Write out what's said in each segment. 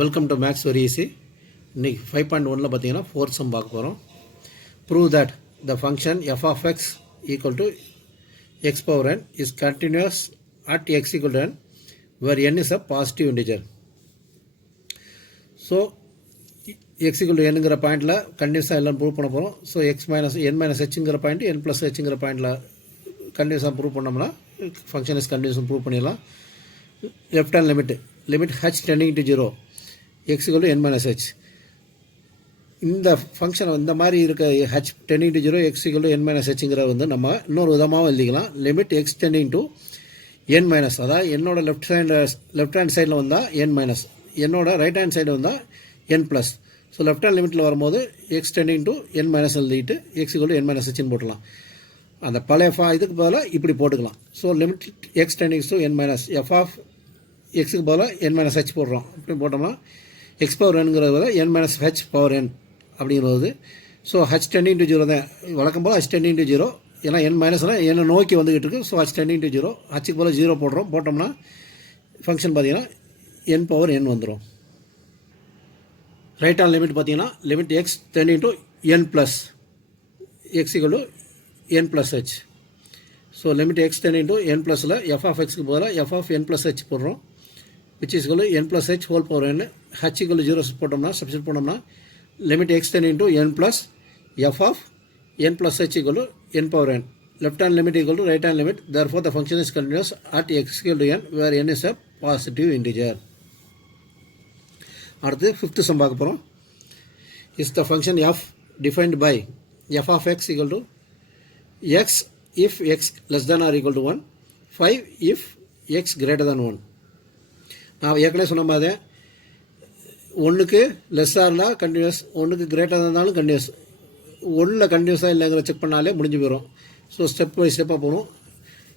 Welcome to maths very easy. இன்றைக்கி 5.1 பார்த்தீங்கன்னா fourth sum பார்க்க போகிறோம். Prove that the function f of x equal to x power n is continuous at x equal to n where n is a positive integer. So x equal to என்னங்கிற பாயிண்டில் கண்டினியூஸாக எல்லாம் prove பண்ண போகிறோம். So x minus n minus ஹெச்ங்கிற point n plus ஹெச்ங்கிற பாயிண்டில் கண்டினியூஸாக ப்ரூவ் பண்ணோம்னா ஃபங்க்ஷன் இஸ் கண்டினியூஸ் ப்ரூவ் பண்ணிடலாம். Left hand limit h tending to 0 x equal to n minus h. இந்த ஃபங்க்ஷன் இந்த மாதிரி இருக்க h tending to 0 x equal to n minus hங்கிற வந்து நம்ம இன்னொரு விதமாக எழுதிக்கலாம். Limit x tending to n minus, அதாவது என்னோட லெஃப்ட் ஹேண்ட் சைடில் வந்தால் n மைனஸ், என்னோட ரைட் ஹேண்ட் சைடு வந்தால் n plus. So left hand லிமிட்டில் வரும்போது x tending to n minus எழுதிட்டு x equal to n minus hன்னு போட்டுக்கலாம். அந்த பழைய இதுக்கு பதிலாக இப்படி போட்டுக்கலாம். So limit x tendings to n minus f of எக்ஸுக்கு பதிலாக n மைனஸ் ஹெச் போடுறோம். அப்படி போட்டோம்னா எக்ஸ் பவர் என்கிறது பதில் n minus H power n அப்படிங்கிறது. ஸோ ஹெச் டெண்டிங் டு 0 தான் வழக்கம் போல் ஹெச் டெண்டிங் டு 0, ஏன்னா n மைனஸ்னால் n நோக்கி வந்துக்கிட்டு இருக்குது. ஸோ ஹெச் டெண்டிங் டு 0, ஹெச்சுக்கு பதில் 0 போட்டோம்னா ஃபங்க்ஷன் பார்த்தீங்கன்னா n பவர் n வந்துடும். ரைட் ஹேண்ட் லிமிட் பார்த்தீங்கன்னா limit x tending to n plus x equal to n plus h. So limit x tending to n ப்ளஸில் எஃப் ஆஃப் எக்ஸுக்கு பதிலாக f of n plus h போடுறோம், which is equal to n plus h whole power n. h equal to 0 போட்டோம்னா substitute பண்ணோம்னா limit x tending to n plus f of n plus h equal to n power n. Left hand limit equal to right hand limit. Therefore, the function is continuous at x equal to n where n is a positive integer. அடுத்து fifth some பார்க்க போகிறோம். Is the function f defined by f of x equal to x if x less than or equal to 1, 5 if x greater than 1. நான் ஏற்கனவே சொன்ன மாதிரி ஒன்றுக்கு லெஸ்ஸாக இருந்தால் continuous, ஒன்றுக்கு கிரேட்டராக இருந்தாலும் கண்டினியூஸ். ஒன்றில் கண்டினியூஸாக இல்லைங்கிற செக் பண்ணாலே முடிஞ்சு போயிடும். ஸோ ஸ்டெப் பை ஸ்டெப்பாக போகணும்.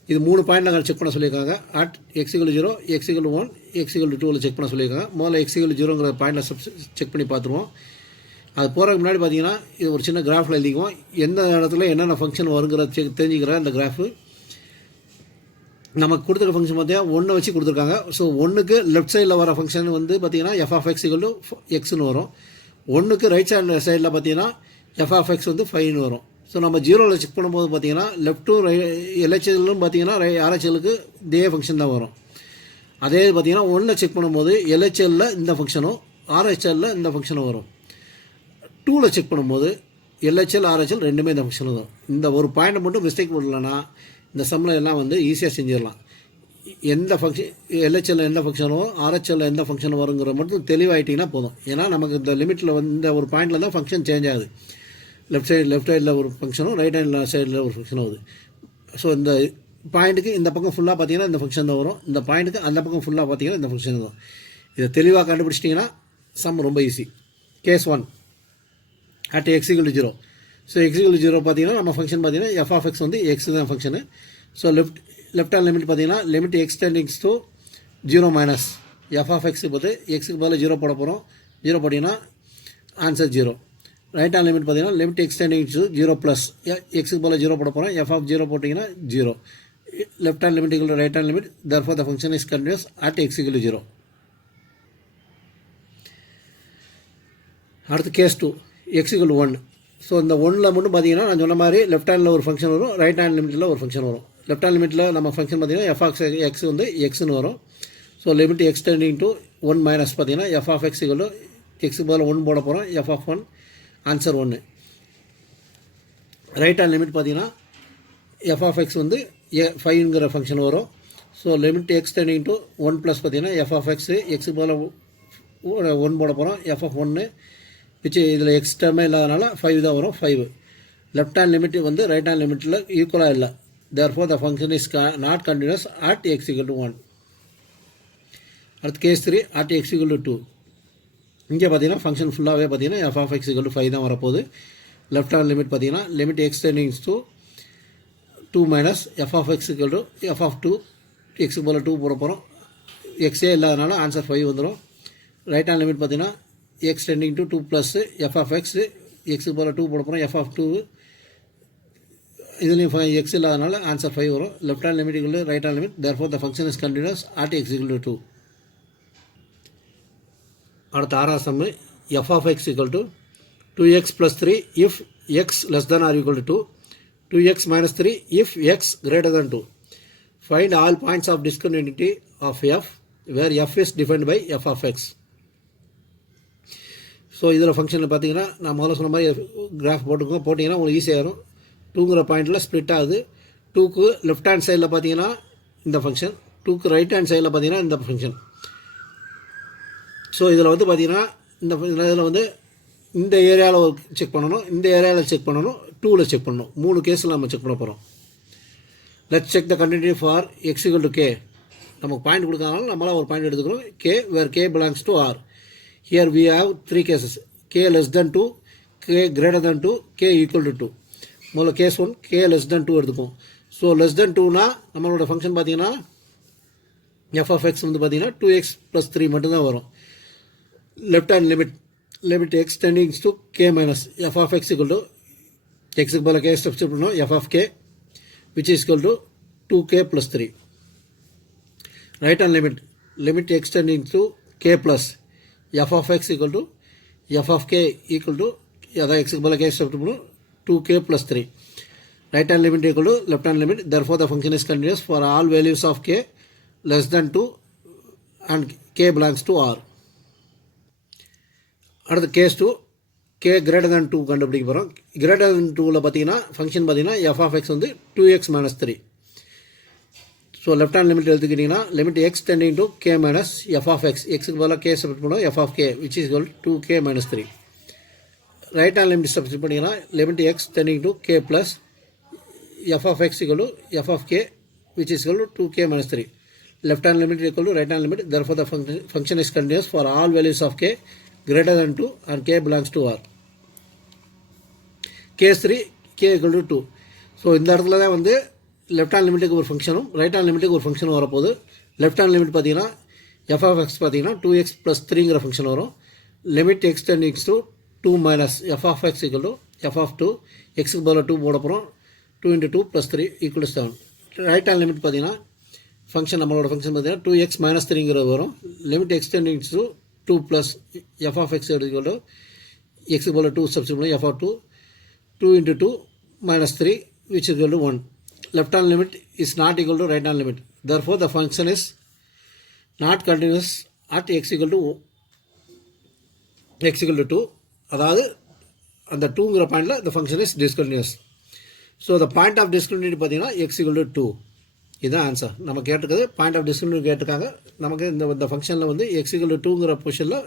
இது 3 பாயிண்ட் நாங்கள் செக் பண்ண சொல்லியிருக்காங்க. At x equal 0, x equal 1, x equal 2வில் செக் பண்ண சொல்லியிருக்காங்க. முதல்ல எக்ஸ் ஈக்குவல் 0ங்கிற பாயிண்டில் செக் பண்ணி பார்த்துருவோம். அது போகிறதுக்கு முன்னாடி பார்த்தீங்கன்னா இது ஒரு சின்ன கிராஃபில் எழுதிக்குவோம். எந்த இடத்துல என்னென்ன ஃபங்க்ஷன் வருங்கிற தெரிஞ்சுக்கிற இந்த கிராஃபு நமக்கு கொடுத்துருக்க ஃபங்க்ஷன் பார்த்தீங்கன்னா 1 வச்சு கொடுத்துருக்காங்க. ஸோ 1க்கு லெஃப்ட் சைடில் வர ஃபங்க்ஷன் வந்து பார்த்தீங்கன்னா f of x equal to எக்ஸ்னு வரும். 1க்கு ரைட் சைடில் பார்த்தீங்கன்னா எஃப் ஆஃப் எக்ஸ் வந்து 5ன்னு வரும். ஸோ நம்ம 0வில் செக் பண்ணும்போது பார்த்தீங்கன்னா லெஃப்ட்டும் எல்ஹெச்எல்லும் பார்த்தீங்கன்னா ஆர்ஹெச்எலுக்கு இதே ஃபங்க்ஷன் தான் வரும். அதே பார்த்தீங்கன்னா 1ல் செக் பண்ணும்போது எல்ஹெச்எல்லில் இந்த ஃபங்க்ஷனும் ஆர்ஹெச்எல்லில் இந்த ஃபங்க்ஷனும் வரும். 2வில் செக் பண்ணும்போது எல்ஹெச்எல் ஆர்ஹெச்எல் ரெண்டுமே இந்த ஃபங்க்ஷன் வரும். இந்த ஒரு பாயிண்ட்டை மட்டும் மிஸ்டேக் பண்ணலன்னா இந்த சம்மில் எல்லாம் வந்து ஈஸியாக செஞ்சிடலாம். எந்த ஃபங்க்ஷன் எல்ஹெச்எல்ல எந்த ஃபங்க்ஷனோ ஆர்ஹெச்எல்ல எந்த ஃபங்க்ஷன் வருங்கிற மட்டும் தெளிவாயிட்டிங்கன்னா போதும். ஏன்னா நமக்கு இந்த லிமிட்டில் வந்து இந்த ஒரு பாயிண்டில் தான் ஃபங்க்ஷன் சேஞ்ச் ஆகுது. லெஃப்ட் சைடில் ஒரு ஃபங்க்ஷனும் ரைட் ஹேண்ட் சைடில் ஒரு ஃபங்க்ஷனும் வருது. ஸோ இந்த பாயிண்ட்டுக்கு இந்த பக்கம் ஃபுல்லாக பார்த்தீங்கன்னா இந்த ஃபங்க்ஷன் தான் வரும், இந்த பாயிண்ட்டுக்கு அந்த பக்கம் ஃபுல்லாக பார்த்தீங்கன்னா இந்த ஃபங்க்ஷன் தான். இதை தெளிவாக கண்டுபிடிச்சிட்டிங்கன்னா சம் ரொம்ப easy. Case 1 at x equal to 0. So x equal 0 பார்த்தீங்கன்னா நம்ம ஃபங்க்ஷன் பார்த்தீங்கன்னா எஃப் ஆஃப் எக்ஸ் வந்து எக்ஸ் தான் function. So left hand limit பார்த்தீங்கன்னா limit x tendings to 0 minus f of எக்ஸுக்கு பார்த்து எக்ஸுக்கு பதில் 0 போட போகிறோம். 0 போட்டிங்கன்னா ஆன்சர் 0. ரைட் ஹேண்ட் லிமிட் பார்த்தீங்கன்னா limit x tendings to 0 plus எக்ஸுக்கு பதில் 0 போட போகிறோம். எஃப் ஆஃப் 0 போட்டிங்கன்னா 0. Left hand limit equal to right hand limit. therefore the function is continuous at x equal to 0. அடுத்து case 2 x equal to 1. So இந்த 1ல் மட்டும் பார்த்தீங்கன்னா நான் சொன்ன மாதிரி லெஃப்ட் ஹேண்டில் ஒரு ஃபங்க்ஷன் வரும், ரைட் ஹேண்ட் லிமிட்டில் ஒரு ஃபங்க்ஷன் வரும். லெஃப்ட் ஹேண்ட் லிமிட்டில் நம்ம ஃபங்க்ஷன் பார்த்தீங்கன்னா எஃப் ஆஃப் எக்ஸ் வந்து எக்ஸ்னு வரும். So limit x tending to 1 minus பார்த்தீங்கன்னா f of x equal to எக்ஸுக்கு பதில் 1 போட போகிறோம். F of 1 answer 1. Right hand limit பார்த்தீங்கன்னா எஃப் ஆஃப் எக்ஸ் வந்து 5ங்கிற ஃபங்க்ஷன் வரும். So limit x tending to 1 plus பார்த்தீங்கன்னா எஃப் ஆஃப் எக்ஸு எக்ஸுக்கு பதில் 1 போட போகிறோம். எஃப் ஆஃப் 1 விச் இதில் எக்ஸ் டேர்மே இல்லாதனால 5 தான் வரும். 5 லெஃப்ட் ஹேண்ட் லிமிட் வந்து ரைட் ஹேண்ட் லிமிட்டில் ஈக்குவலாக இல்லை. therefore the function is not continuous at x equal to 1. அடுத்து case 3 at x equal to 2. இங்கே பார்த்தீங்கன்னா ஃபங்க்ஷன் ஃபுல்லாகவே பார்த்தீங்கன்னா f of x equal to 5 தான் வரப்போகுது. லெஃப்ட் ஹேண்ட் லிமிட் பார்த்தீங்கன்னா limit x tendings to 2 minus f of x equal to f of 2 எக்ஸுக்கு போல் 2 போட போகிறோம். எக்ஸே இல்லாதனால ஆன்சர் 5 வந்துடும். ரைட் ஹேண்ட் லிமிட் பார்த்தீங்கன்னா x tending to 2 plus f of x எக்ஸுக்கு போல் 2 போட போகிறோம். எஃப் ஆஃப் 2 இதுலேயும் எக்ஸ் இல்லாதனால ஆன்சர் 5 வரும். Left hand limit equal to right hand limit. therefore the function is continuous at x equal to 2. அடுத்த ஆறாவது sum f of x equal to 2x + 3 if x less than or equal to 2, 2x minus 3 if x greater than 2. Find all points of discontinuity of f where f is defined by f of x. So இதில் ஃபங்க்ஷனில் பார்த்தீங்கன்னா நான் முதல்ல சொன்ன மாதிரி graph போட்டிங்கன்னா உங்களுக்கு ஈஸியாக வரும். 2ங்கிற பாயிண்டில் ஸ்ப்ளிட் ஆகுது. 2க்கு லெஃப்ட் ஹேண்ட் சைடில் பார்த்தீங்கன்னா இந்த ஃபங்க்ஷன், 2க்கு ரைட் ஹேண்ட் சைடில் பார்த்தீங்கன்னா இந்த ஃபங்க்ஷன். ஸோ இதில் வந்து பார்த்தீங்கன்னா இதில் வந்து இந்த ஏரியாவில் செக் பண்ணணும், இந்த ஏரியாவில் செக் பண்ணணும், 2வில் செக் பண்ணணும். 3 கேஸில் நம்ம செக் பண்ண போகிறோம். Let's check the continuity for x equal to k. நமக்கு பாயிண்ட் கொடுக்கறதுனால நம்மளால் ஒரு பாயிண்ட் எடுத்துக்கிறோம். K where k belongs to R. Here we have 3 cases, k less than 2, k greater than 2, k equal to 2. முதல்ல case 1 k less than 2 எடுத்துக்கும். So less than 2னா நம்மளோட function பார்த்தீங்கன்னா f of x வந்து பார்த்தீங்கன்னா 2x + 3 மட்டும்தான் வரும். Left hand limit x tendings to k minus f of x equal to xக்கு பதிலாக k சப்ஸ்டிட்யூட் பண்ணோம், f of k which is equal to 2k + 3. Right hand limit x tending to k plus f of x equal to f of k equal to அதான் xக்கு பதிலாக k substitute பண்ணோம் 2k + 3. Right hand limit equal to left hand limit. therefore the function is continuous for all values of k less than 2 and k belongs to r. அடுத்து case 2 k greater than 2 கண்டுபிடிக்க போகிறோம். greater than 2வில் பார்த்தீங்கன்னா function பார்த்தீங்கன்னா f of x வந்து 2x minus 3. So left hand limit எடுத்துக்கிட்டிங்கன்னா limit x tending to k minus f of x. xக்கு பதிலாக k substitute பண்ணோம், f of k which is equal to 2k minus 3. Right hand limit substitute பண்ணிங்கன்னா limit x tending to k plus f of x equal to f of k which is equal to 2k minus 3. left hand limit equal to right hand limit. Therefore the function is continuous for all values of k greater than 2 and k belongs to r. Case 3 k equal to 2. So இந்த இடத்துல தான் வந்து left hand லிமிட்டுக்கு ஒரு ஃபங்க்ஷனும் right hand லிமிட்டுக்கு ஒரு ஃபங்க்ஷனும் வரப்போகுது. Left hand limit பார்த்தீங்கன்னா f of x பார்த்தீங்கன்னா 2x + 3ங்கிற ஃபங்க்ஷன் வரும். Limit x tendings to 2 minus f of x equal to f of 2. எக்ஸுக்கு பதிலாக 2 போட போகிறோம். 2 × 2 + 3 equal to 7. Right hand limit பார்த்தீங்கன்னா ஃபங்க்ஷன் நம்மளோட ஃபங்க்ஷன் பார்த்தீங்கன்னா 2x - 3ங்கிறது வரும். Limit x tendings to 2 + f of x equal to எக்ஸுக்கு பதிலாக 2 சப்ஸ்டிட்யூட் பண்ணி f of 2. 2 × 2 - 3 which is equal to 1. Left hand limit is not equal to right hand limit. Therefore the function is not continuous at x equal to 2. அதாவது அந்த 2ங்கிற பாயிண்டில் the function is discontinuous. So the point of discontinuity பார்த்தீங்கன்னா x equal to 2. இதுதான் answer. நம்ம கேட்டிருக்கிறது point of discontinuity கேட்டிருக்காங்க. நமக்கு இந்த ஃபங்க்ஷனில் வந்து x equal to 2ங்கிற பொசிஷனில்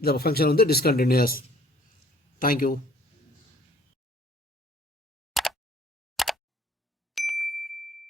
இந்த ஃபங்க்ஷன் வந்து டிஸ்கண்டினியூஸ். தேங்க்யூ.